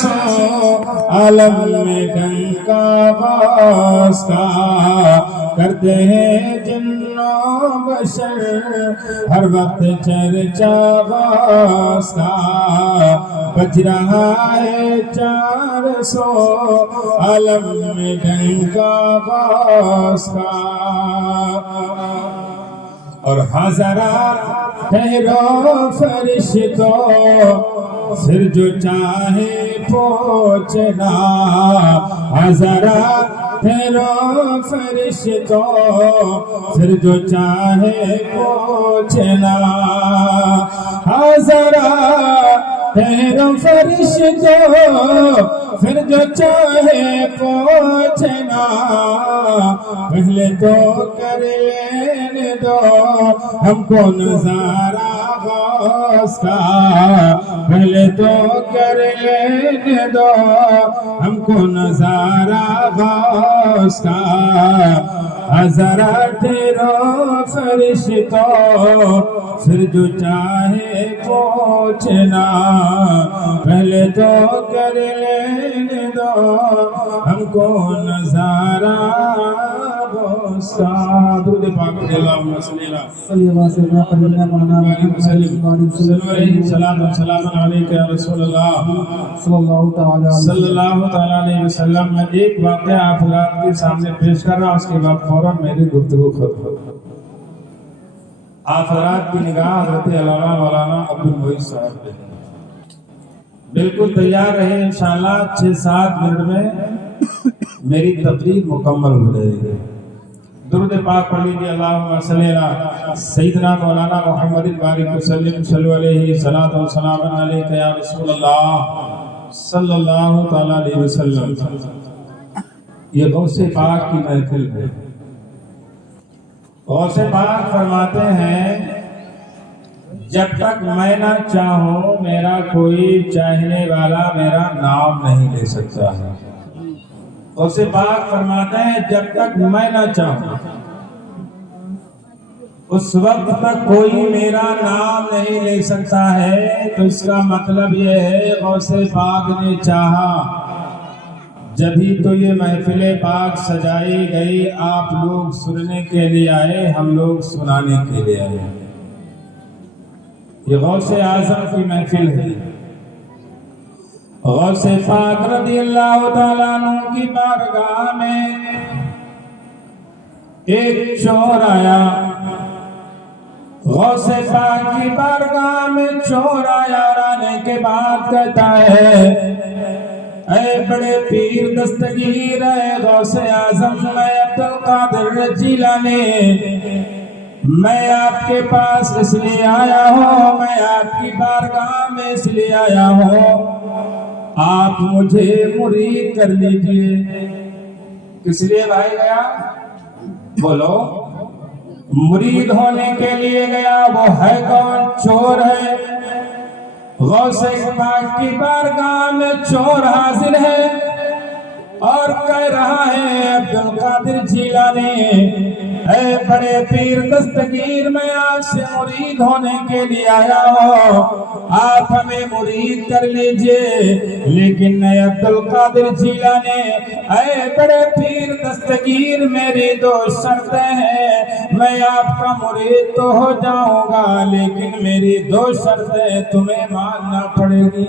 سو عالم میں ڈنکا غوث کا کرتے ہیں جن و بشر ہر وقت چرچا غوث کا بج رہا ہے 400 عالم میں ڈنکا غوث کا اور حضرات ٹھہرو فرشتوں پھر جو چاہے پہنچنا حضرات ٹھہرو فرشتوں پھر جو چاہے پہنچنا حضرات ٹھہرو فرشتوں پھر جو چاہے پہنچنا پہلے تو کر لینے دو ہم کو نظارہ غوث کا پہلے تو کر لینے دو ہم کو نظارہ غوث کا حضرات ٹھہرو فرشتوں پھر جو چاہے پہنچنا پہلے تو کر لینے دو ہم کو نظارہ غوث کا درود پاک اللہم صلی اللہ صلاۃ و سلام علیک یا رسول اللہ صلی اللہ تعالیٰ علیہ وسلم. میں ایک واقعہ آپ حضرات کے سامنے پیش کر رہا ہوں، اس کے بعد فوراً میری گفتگو ختم. آپ حضرات کی نگاہ حضرت علامہ مولانا عبدالمعید صاحب پہ بالکل تیار رہے. انشاءاللہ 6-7 منٹ میں میری تقریر مکمل ہو جائے گی. درود پاک پڑھ لیجیے. اللہم صلی علی سیدنا مولانا محمد بارک وسلم صلی علیہ صلاۃ و سلام علیک یا رسول اللہ صلی اللہ تعالیٰ علیہ وسلم. یہ غوث پاک کی محفل ہے. غوث پاک فرماتے ہیں جب تک میں نہ چاہوں میرا کوئی چاہنے والا میرا نام نہیں لے سکتا ہے. غوث پاک فرماتے ہیں جب تک میں نہ چاہوں اس وقت تک کوئی میرا نام نہیں لے سکتا ہے. تو اس کا مطلب یہ ہے غوث پاک نے چاہا جبھی تو یہ محفل پاک سجائی گئی. آپ لوگ سننے کے لیے آئے، ہم لوگ سنانے کے لیے آئے. یہ غوث اعظم کی محفل ہے. غوث پاک رضی اللہ تعالیٰ عنہ کی بارگاہ میں ایک چور آیا. غوث پاک کی بارگاہ میں چور آیا اور آنے کے بعد کہتا ہے اے بڑے پیر دستگیر اے غوث اعظم میں عبدالقادر جیلانی، میں آپ کے پاس اس لیے آیا ہوں، میں آپ کی بارگاہ میں اس لیے آیا ہوں، آپ مجھے مرید کر لیجئے. کس لیے بھائی گیا؟ بولو. مرید ہونے کے لیے گیا. وہ ہے کون؟ چور ہے. غوث پاک کی بارگاہ میں چور حاضر ہے اور کہہ رہا ہے عبدالقادر جیلانی اے بڑے پیر دستگیر میں آپ سے مرید ہونے کے لیے آیا ہوں، آپ ہمیں مرید کر لیجئے. لیکن اے عبدالقادر جیلانی اے بڑے پیر دستگیر میری 2 شرطیں ہیں. میں آپ کا مرید تو ہو جاؤں گا لیکن میری 2 شرطیں تمہیں ماننا پڑے گی.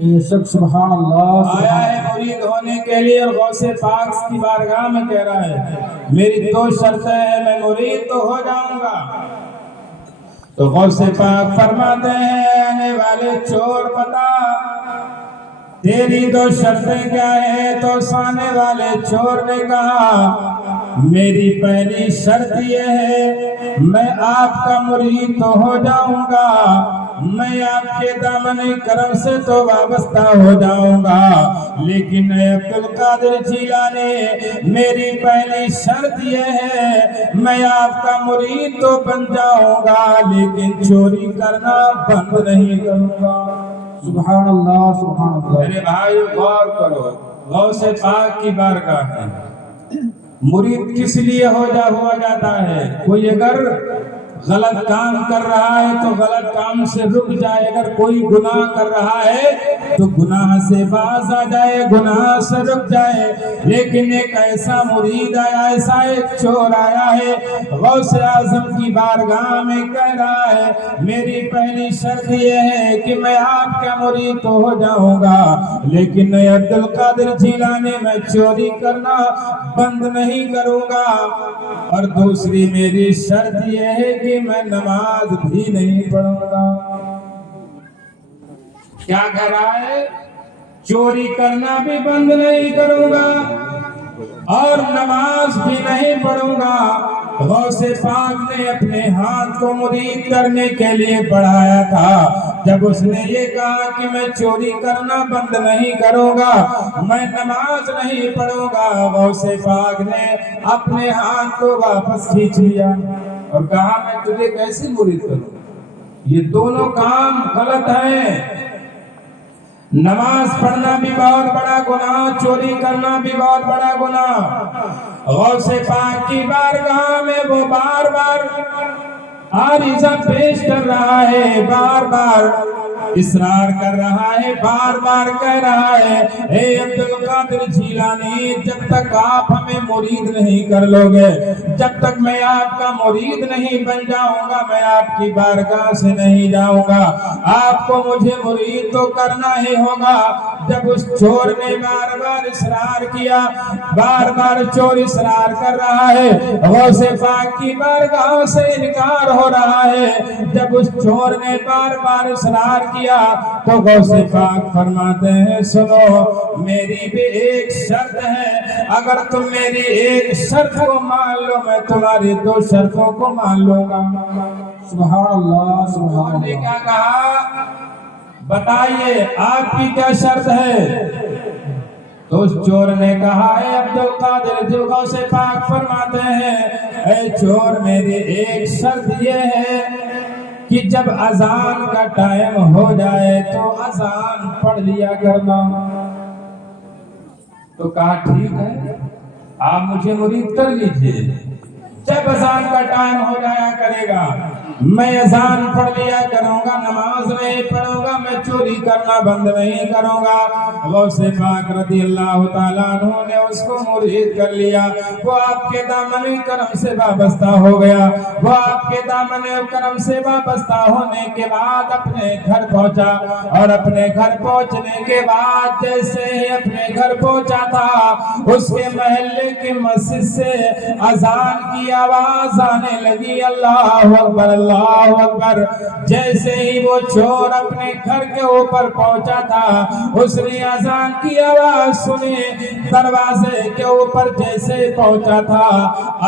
یہ سب سبحان اللہ. آیا ہے مرید ہونے کے لیے اور غوث پاک کی بارگاہ میں کہہ رہا ہے میری 2 شرطیں ہیں، میں مرید تو ہو جاؤں گا. تو غوث پاک فرماتے ہیں آنے والے چور بتا تیری 2 شرطیں کیا ہے؟ تو سانے والے چور نے کہا میری پہلی شرط یہ ہے میں آپ کا مرید تو ہو جاؤں گا، میں آپ کے دامن کرم سے تو وابستہ ہو جاؤں گا، لیکن اے عبدالقادر جیلانی میری پہلی شرط یہ ہے میں آپ کا مرید تو بن جاؤں گا لیکن چوری کرنا بند نہیں کروں گا. سبحان اللہ سبحان اللہ. میرے بھائی غور کرو، غوث پاک کی بارگاہ ہے. مرید کس لیے ہوا جاتا ہے؟ کوئی اگر غلط کام کر رہا ہے تو غلط کام سے رک جائے، اگر کوئی گناہ کر رہا ہے تو گناہ سے باز آ جائے، گناہ سے رک جائے۔ لیکن ایک ایسا مرید آیا، ایسا ایک چور آیا ہے، غوث اعظم کی بارگاہ میں کہہ رہا ہے میری پہلی شرط یہ ہے کہ میں آپ کا مرید تو ہو جاؤں گا، لیکن عبد القادر جیلانی میں چوری کرنا بند نہیں کروں گا، اور دوسری میری شرط یہ ہے کہ میں نماز بھی نہیں پڑھوں گا۔ کیا کہہ رہا ہے؟ چوری کرنا بھی بند نہیں کروں گا اور نماز بھی نہیں پڑھوں گا۔ غوث پاک نے اپنے ہاتھ کو مرید کرنے کے لیے بڑھایا تھا، جب اس نے یہ کہا کہ میں چوری کرنا بند نہیں کروں گا، میں نماز نہیں پڑھوں گا، غوث پاک نے اپنے ہاتھ کو واپس کھینچ لیا اور کہا میں تجھے کیسے مرید کروں؟ یہ دونوں کام غلط ہیں۔ نماز پڑھنا بھی بہت بڑا گناہ، چوری کرنا بھی بہت بڑا گناہ۔ غوث پاک کی بارگاہ میں وہ بار بار عارضہ پیش کر رہا ہے، بار بار اصرار کر رہا ہے، بار بار کہہ رہا ہے اے عبد القادر جیلانی، جب تک آپ ہمیں مرید نہیں کر لو گے، جب تک میں آپ کا مرید نہیں بن جاؤں گا، میں آپ کی بارگاہ سے نہیں جاؤں گا، آپ کو مجھے مرید تو کرنا ہی ہوگا۔ جب اس چور نے بار بار اصرار کیا، بار بار چور اصرار کر رہا ہے، غوث پاک کی بارگاہ سے انکار ہو رہا ہے، جب اس چور نے بار بار اصرار کیا تو غوث پاک فرماتے ہیں سنو میری بھی ایک شرط ہے، اگر تم میری ایک شرط کو مان لو میں تمہاری دو شرطوں کو مان لوں گا۔ سبحان اللہ سبحان چور نے اللہ۔ کیا کہا؟ بتائیے آپ کی کیا شرط ہے؟ تو اس چور نے کہا اے عبد القادر، جو غوث پاک فرماتے ہیں اے چور میری ایک شرط یہ ہے کہ جب اذان کا ٹائم ہو جائے تو اذان پڑھ لیا کرنا۔ تو کہا ٹھیک ہے آپ مجھے مرید کر لیجئے، جب اذان کا ٹائم ہو جایا کرے گا میں اذان پڑھ لیا کروں گا، نماز نہیں پڑھوں گا، میں چوری کرنا بند نہیں کروں گا۔ غوث پاک رضی اللہ تعالیٰ عنہ نے اس کو مرید کر لیا، وہ آپ کے دامن کرم سے وابستہ ہو گیا، وہ آپ کے دامن کرم سے وابستہ ہونے کے بعد اپنے گھر پہنچا، اور اپنے گھر پہنچنے کے بعد جیسے ہی اپنے گھر پہنچا تھا اس کے محلے کی مسجد سے اذان کی آواز آنے لگی، اللہ اکبر اللہ اکبر۔ جیسے ہی وہ چور اپنے گھر کے اوپر پہنچا تھا اس نے اذان کی آواز سنی، دروازے کے اوپر جیسے پہنچا تھا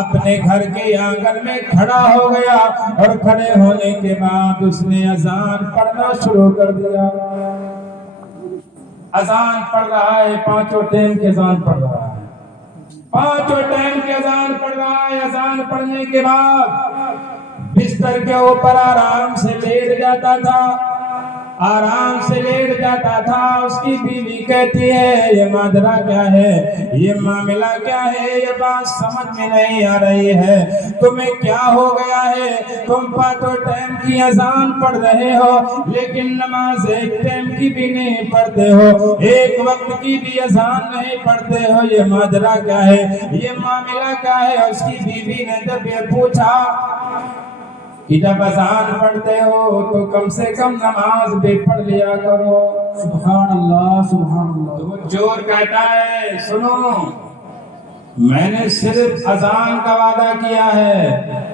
اپنے گھر کے آنگن میں کھڑا ہو گیا، اور کھڑے ہونے کے بعد اس نے اذان پڑھنا شروع کر دیا۔ اذان پڑھ رہا ہے، پانچوں ٹائم کی اذان پڑھ رہا ہے، پانچوں ٹائم کی اذان پڑھ رہا ہے۔ اذان پڑھنے کے بعد بستر کے اوپر آرام سے لیٹ جاتا تھا، آرام سے لیٹ جاتا تھا۔ اس کی بیوی کہتی ہے یہ ماجرا کیا ہے، یہ معاملہ کیا ہے، یہ بات سمجھ میں نہیں آ رہی ہے، تمہیں کیا ہو گیا ہے، تم پانچوں ٹائم کی اذان پڑھ رہے ہو لیکن نماز ایک ٹائم کی بھی نہیں پڑھتے ہو، ایک وقت کی بھی اذان نہیں پڑھتے ہو، یہ ماجرا کیا ہے، یہ معاملہ کیا ہے؟ اس کی بیوی نے جب یہ پوچھا کہ جب اذان پڑھتے ہو تو کم سے کم نماز بھی پڑھ لیا کرو۔ سبحان اللہ سبحان اللہ۔ تو وہ چور کہتا ہے سنو میں نے صرف اذان کا وعدہ کیا ہے،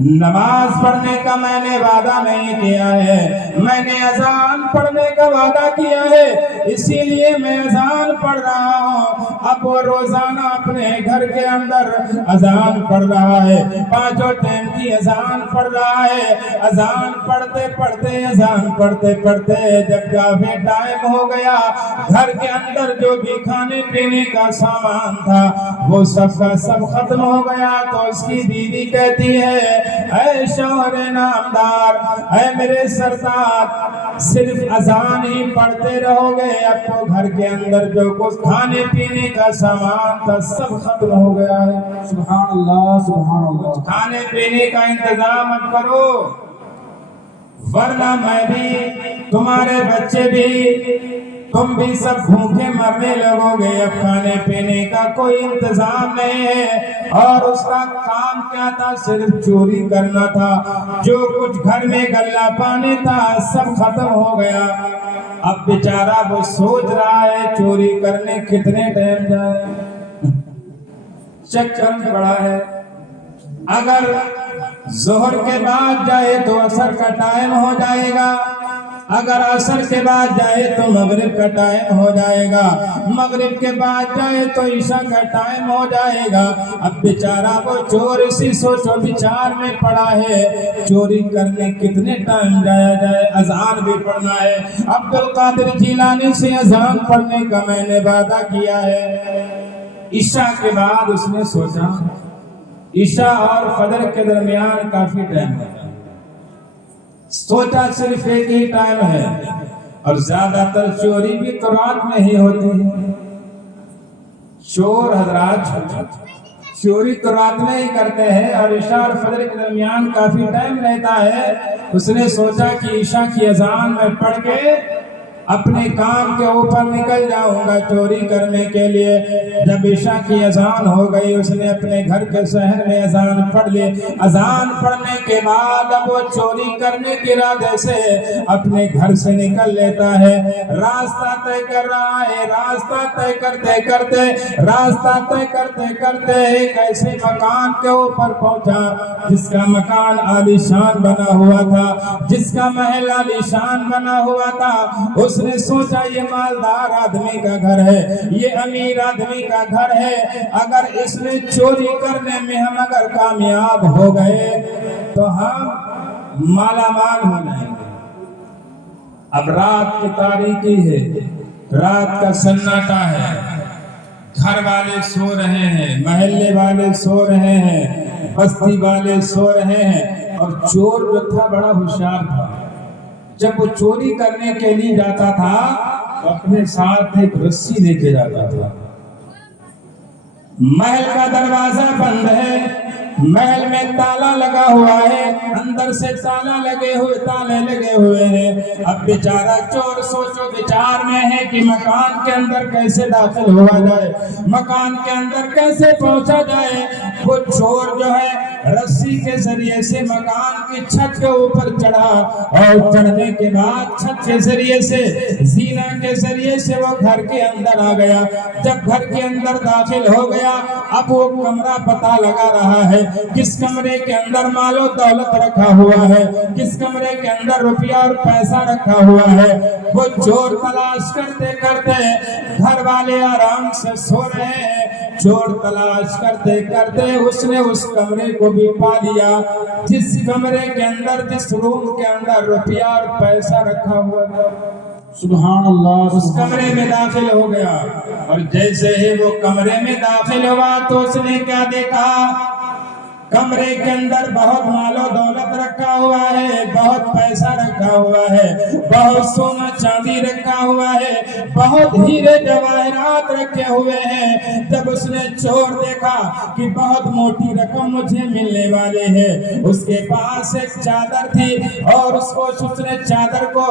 نماز پڑھنے کا میں نے وعدہ نہیں کیا ہے، میں نے اذان پڑھنے کا وعدہ کیا ہے اسی لیے میں اذان پڑھ رہا ہوں۔ اب وہ روزانہ اپنے گھر کے اندر اذان پڑھ رہا ہے، پانچوں ٹائم کی اذان پڑھ رہا ہے، اذان پڑھتے پڑھتے اذان پڑھتے پڑھتے جب کافی ٹائم ہو گیا، گھر کے اندر جو بھی کھانے پینے کا سامان تھا وہ سب کا سب ختم ہو گیا۔ تو اس کی بیوی کہتی ہے اے شوہر نامدار، اے میرے سردار، صرف اذان ہی پڑھتے رہو گے، اب تو گھر کے اندر جو کچھ کھانے پینے کا سامان تھا سب ختم ہو گیا ہے۔ سبحان اللہ سبحان اللہ۔ کھانے پینے کا انتظام اب کرو، ورنہ میں بھی تمہارے بچے بھی تم بھی سب بھوکے مرنے لگو گے۔ اب کھانے پینے کا کوئی انتظام نہیں ہے، اور اس کا کام کیا تھا؟ صرف چوری کرنا تھا۔ جو کچھ گھر میں غلہ پانی تھا سب ختم ہو گیا۔ اب بیچارہ وہ سوچ رہا ہے چوری کرنے کتنے ٹائم جائے، چکر پڑا ہے۔ اگر ظہر کے بعد جائے تو عصر کا ٹائم ہو جائے گا، اگر عصر کے بعد جائے تو مغرب کا ٹائم ہو جائے گا، مغرب کے بعد جائے تو عشاء کا ٹائم ہو جائے گا۔ اب بیچارہ وہ چور اسی سوچ و بچار میں پڑا ہے چوری کرنے کتنے ٹائم جایا جائے۔ اذان بھی پڑھنا ہے، عبد القادر جیلانی سے اذان پڑھنے کا میں نے وعدہ کیا ہے۔ عشاء کے بعد اس نے سوچا عشاء اور فجر کے درمیان کافی ٹائم ہے، سوچا صرف ایک ہی ٹائم ہے، اور زیادہ تر چوری بھی تو رات میں ہی ہوتی ہے۔ چور حضرات چوری تو رات میں ہی کرتے ہیں، اور عشاء اور فجر کے درمیان کافی ٹائم رہتا ہے۔ اس نے سوچا کہ عشاء کی اذان میں پڑھ کے اپنے کام کے اوپر نکل جاؤں گا چوری کرنے کے لیے۔ جب عشاء کی اذان ہو گئی اس نے اپنے گھر کے شہر میں اذان پڑھ لی۔ اذان پڑھنے کے بعد اب وہ چوری کرنے کے ارادے سے اپنے گھر سے نکل لیتا ہے۔ راستہ طے کر رہا ہے، راستہ طے کرتے کرتے ایک ایسے مکان کے اوپر پہنچا جس کا مکان عالیشان بنا ہوا تھا، جس کا محل عالیشان بنا ہوا تھا۔ اس نے سوچا یہ مالدار آدمی کا گھر ہے، یہ امیر آدمی کا گھر ہے، اگر اس نے چوری کرنے میں ہم اگر کامیاب ہو گئے تو ہم مالا مال ہو جائیں گے۔ اب رات کی تاریکی ہے، رات کا سناٹا ہے، گھر والے سو رہے ہیں، محلے والے سو رہے ہیں، بستی والے سو رہے ہیں، اور چور جو تھا بڑا ہوشیار تھا۔ جب وہ چوری کرنے کے لیے جاتا تھا تو اپنے ساتھ ایک رسی لے کے جاتا تھا۔ محل کا دروازہ بند ہے، محل میں تالا لگا ہوا ہے، اندر سے تالے لگے ہوئے ہیں۔ اب بیچارہ چور سوچو بچار میں ہے کہ مکان کے اندر کیسے داخل ہوا جائے، مکان کے اندر کیسے پہنچا جائے۔ وہ چور جو ہے رسی کے ذریعے سے مکان کی چھت کے اوپر چڑھا، اور چڑھنے کے بعد چھت کے ذریعے سے زینہ کے ذریعے سے وہ گھر کے اندر آ گیا۔ جب گھر کے اندر داخل ہو گیا اب وہ کمرہ پتہ لگا رہا ہے، کس کمرے کے اندر مال و دولت رکھا ہوا ہے، کس کمرے کے اندر روپیہ اور پیسہ رکھا ہوا ہے۔ وہ چور تلاش کرتے کرتے، گھر والے آرام سے سو رہے ہیں، چور تلاش کرتے کرتے اس نے اس کمرے کو بھی پا لیا جس کمرے کے اندر، جس روم کے اندر روپیہ اور پیسہ رکھا ہوا تھا۔ سبحان اللہ۔ اس کمرے میں داخل ہو گیا، اور جیسے ہی وہ کمرے میں داخل ہوا تو اس نے کیا دیکھا؟ کمرے کے اندر بہت مال و دولت رکھا ہوا ہے، بہت پیسہ رکھا ہوا ہے، بہت سونا چاندی رکھا ہوا ہے، بہت ہیرے جواہرات رکھے ہوئے ہیں۔ جب اس نے چور دیکھا کہ بہت موٹی رقم مجھے ملنے والے ہیں، اس کے پاس ایک چادر تھی، اور اس نے چادر کو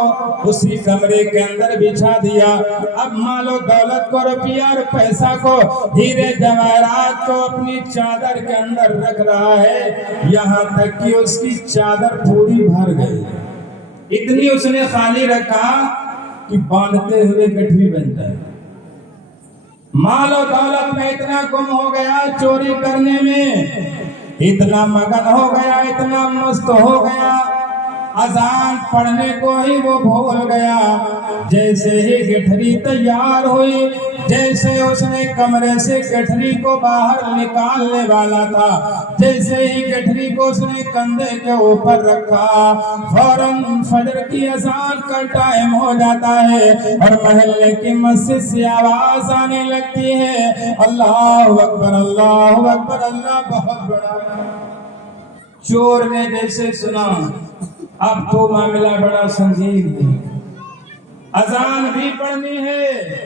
اسی کمرے کے اندر بچھا دیا۔ اب مال و دولت کو، روپیہ اور پیسہ کو، ہیرے جواہرات کو اپنی چادر کے اندر رکھ رہا ہے، یہاں تک کہ اس کی چادر پوری بھر گئی۔ اتنی اس نے خالی رکھا کہ باندھتے ہوئے گٹھوی بن جائے۔ مال و دولت میں اتنا گم ہو گیا، چوری کرنے میں اتنا مگن ہو گیا، اتنا مست ہو گیا، اذان پڑھنے کو ہی وہ بھول گیا۔ جیسے ہی گٹھری تیار ہوئی، جیسے اس نے کمرے سے گٹھری کو باہر نکالنے والا تھا، جیسے ہی گٹھری کو اس نے کندھے کے اوپر رکھا، فوراً فجر کی اذان کا ٹائم ہو جاتا ہے، اور محلے کی مسجد سے آواز آنے لگتی ہے، اللہ اکبر اللہ اکبر، اللہ بہت بڑا۔ چور نے جیسے سنا اب تو معاملہ بڑا سنگین ہے، اذان بھی پڑھنی ہے،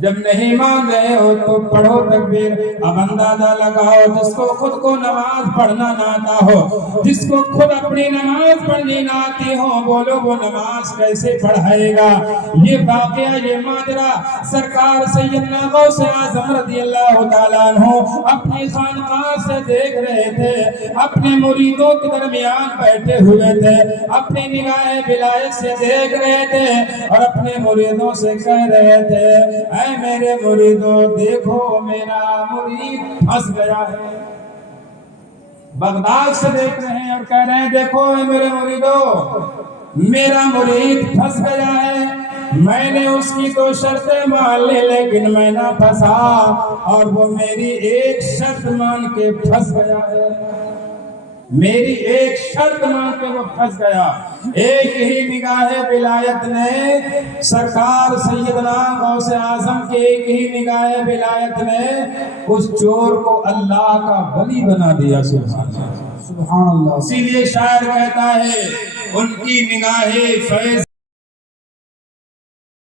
جب نہیں مان رہے ہو تو پڑھو تکبیر۔ اب اندازہ لگاؤ جس کو خود کو نماز پڑھنا نہ آتا ہو، جس کو خود اپنی نماز پڑھنی نہ آتی ہو، بولو وہ نماز کیسے پڑھائے گا؟ یہ واقعہ، یہ ماجرا سرکار سیدنا غوث اعظم رضی اللہ تعالیٰ عنہ اپنی خانقاہ سے دیکھ رہے تھے، اپنے مریدوں کے درمیان بیٹھے ہوئے تھے، اپنی نگاہ ولایت سے دیکھ رہے تھے اور اپنے مریدوں سے کہہ رہے تھے، اے میرے مریدوں دیکھو میرا مرید پھنس گیا ہے۔ بغداد سے دیکھ رہے ہیں اور کہہ رہے ہیں دیکھو اے میرے مریدوں میرا مرید پھنس گیا ہے، میں نے اس کی تو شرطیں مان لی لیکن میں نہ پھنسا، اور وہ میری ایک شرط مان کے پھنس گیا ہے، میری ایک شرط مان کے وہ پھنس گیا۔ ایک ہی نگاہ ولایت نے سرکار سیدنا غوث اعظم کے ایک ہی نگاہ ولایت نے اس چور کو اللہ کا ولی بنا دیا۔ سبحان اللہ۔ سبحان اللہ۔ اسی لیے شاعر کہتا ہے ان کی نگاہ فیض